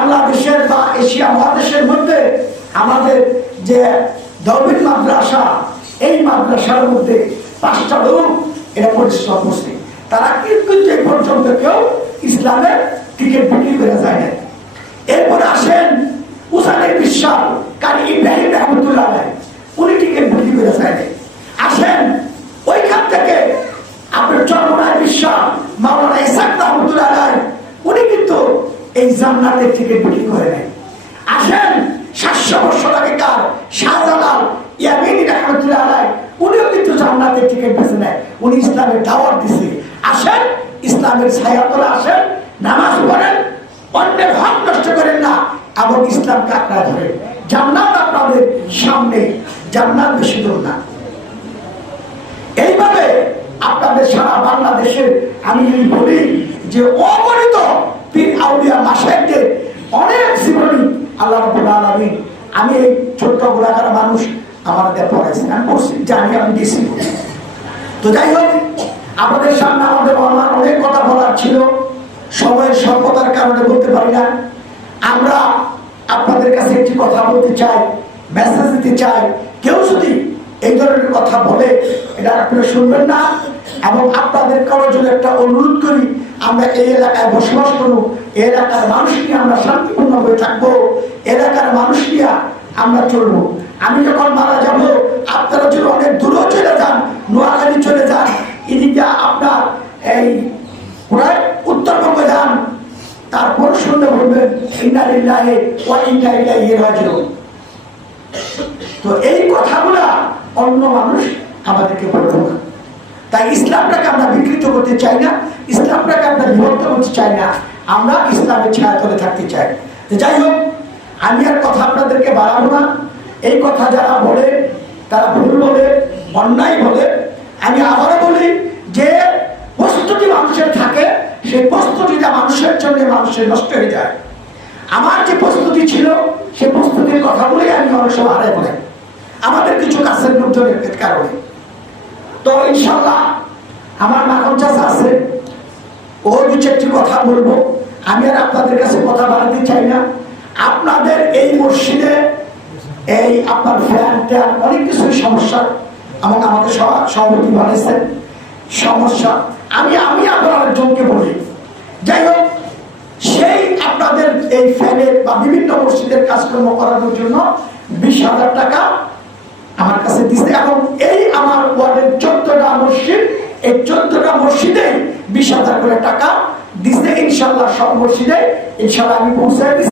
বাংলাদেশের বা এশিয়া মহাদেশের মধ্যে আমাদের যে দরবিন মাদ্রাসা, এই মাদ্রাসার মধ্যে 5টা লোক এটা পরিশ্রম করছে। তারা কিন্তু এই পর্যন্ত কেউ ইসলামের টিকিট বিক্রি করে যায় না। এরপরে আসেন উসানের বিশ্বাস, কারি ইব্রাহিম রহমতুল্লাহ আলাইহ, উনি টিকিট বিক্রি করে যায় না। আসেন ওইখান থেকে আপনার চরমনায় বিশ্বাস, মাওলানা ইসাক রহমতুল্লাহ আলাইহ, উনি কিন্তু এই জান্নাতের টিকিট বিক্রি করে নেয়। আসেন 700 বছর আগেকার শাহজালাল ইয়ামিনী রহমতুল্লাহ আলাইহ, উনিও কিন্তু জান্নাতের টিকিট বেছে নেয়। উনি ইসলামের দাওয়াত দিছে। আসেন ইসলামের ছায়াতলে আসেন, নামাজ পড়েন, অন্যের হক নষ্ট করেন না এবং ইসলামকে আঁকড়া ধরেন। জান্নাত আপনাদের সামনে, জান্নাত বেশি দূর না। এইভাবে আপনাদের সারা বাংলাদেশের আমি যদি বলি যে অগণিত পীর আউলিয়া মাশায়েখদের অনেক জীবনী আল্লাহ রাব্বুল আলামিন, আমি এই ছোট্ট গোলাকার মানুষ আমাদের পড়াইছেন, আমি পড়ছি, জানি, আমি দিয়েছি। তো যাই হোক, আপনাদের সামনে আমাদের অনেক কথা বলার ছিল, সময়ের স্বল্পতার কারণে বলতে পারি না। আমরা আপনাদের কাছে একটি কথা বলতে চাই, মেসেজ দিতে চাই। কেউ যদি এই ধরনের কথা বলে এটা আপনারা শুনবেন না, এবং আপনাদের কারোর জন্য একটা অনুরোধ করি, আমরা এই এলাকায় বসবাস করব, এই এলাকার মানুষ নিয়ে আমরা শান্তিপূর্ণ হয়ে থাকবো, এলাকার মানুষ নিয়ে আমরা চলবো। আমি যখন মারা যাব, আপনারা যদি অনেক দূরেও চলে যান, নোয়াখালী চলে যান, এদিকে আপনার এই উত্তরবঙ্গে যান, তারপর শুনতে বলবেন ইন্না লিল্লাহি ওয়া ইন্না ইলাইহি রাজিউন। তো এই কথাগুলা অন্য মানুষ আমাদেরকে বলতো না। তাই ইসলামটাকে আমরা বিকৃত করতে চাই না, ইসলামটাকে আমরা বিভক্ত করতে চাই না, আমরা ইসলামের ছায়াতলে থাকতে চাই। তো যাই হোক, আমি আর কথা আপনাদেরকে বাড়াবো না। এই কথা যারা বলে তারা ভুল বলে, অন্যায় বলে। আমি আবারও বলি যে প্রস্তুতি মানুষের থাকে, সেই প্রস্তুতিটা মানুষের জন্য মানুষের নষ্ট হয়ে যায়। আমার যে প্রস্তুতি ছিল, সেই প্রস্তুতির কথা বলেই আমি অনেক সময় হারাই বলে আমাদের কিছু কাছের লোকজনের কারণে। তো ইনশাল্লাহ আমার মাখন চাষা আছে, ও দু চারটি কথা বলবো। আমি আর আপনাদের কাছে কথা বাড়াতে চাই না। আপনাদের এই মসজিদে এই আপনার ফ্যান ট্যান অনেক কিছুই সমস্যা, এবং আমাদের সভাপতি বানিয়েছেন সমস্যা। আমি আপনার একজনকে বলি, যাই হোক, সেই আপনাদের এই ফ্যানের বা বিভিন্ন মসজিদের কাজকর্ম করানোর জন্য 20,000 টাকা আমার কাছে দিচ্ছে। এবং এই আমার ওয়ার্ডের 14টা মসজিদ, এই 14টা মসজিদে 20,000 করে টাকা দিচ্ছে। ইনশাল্লাহ সব মসজিদে ইনশাল্লাহ আমি পৌঁছাই দিচ্ছি।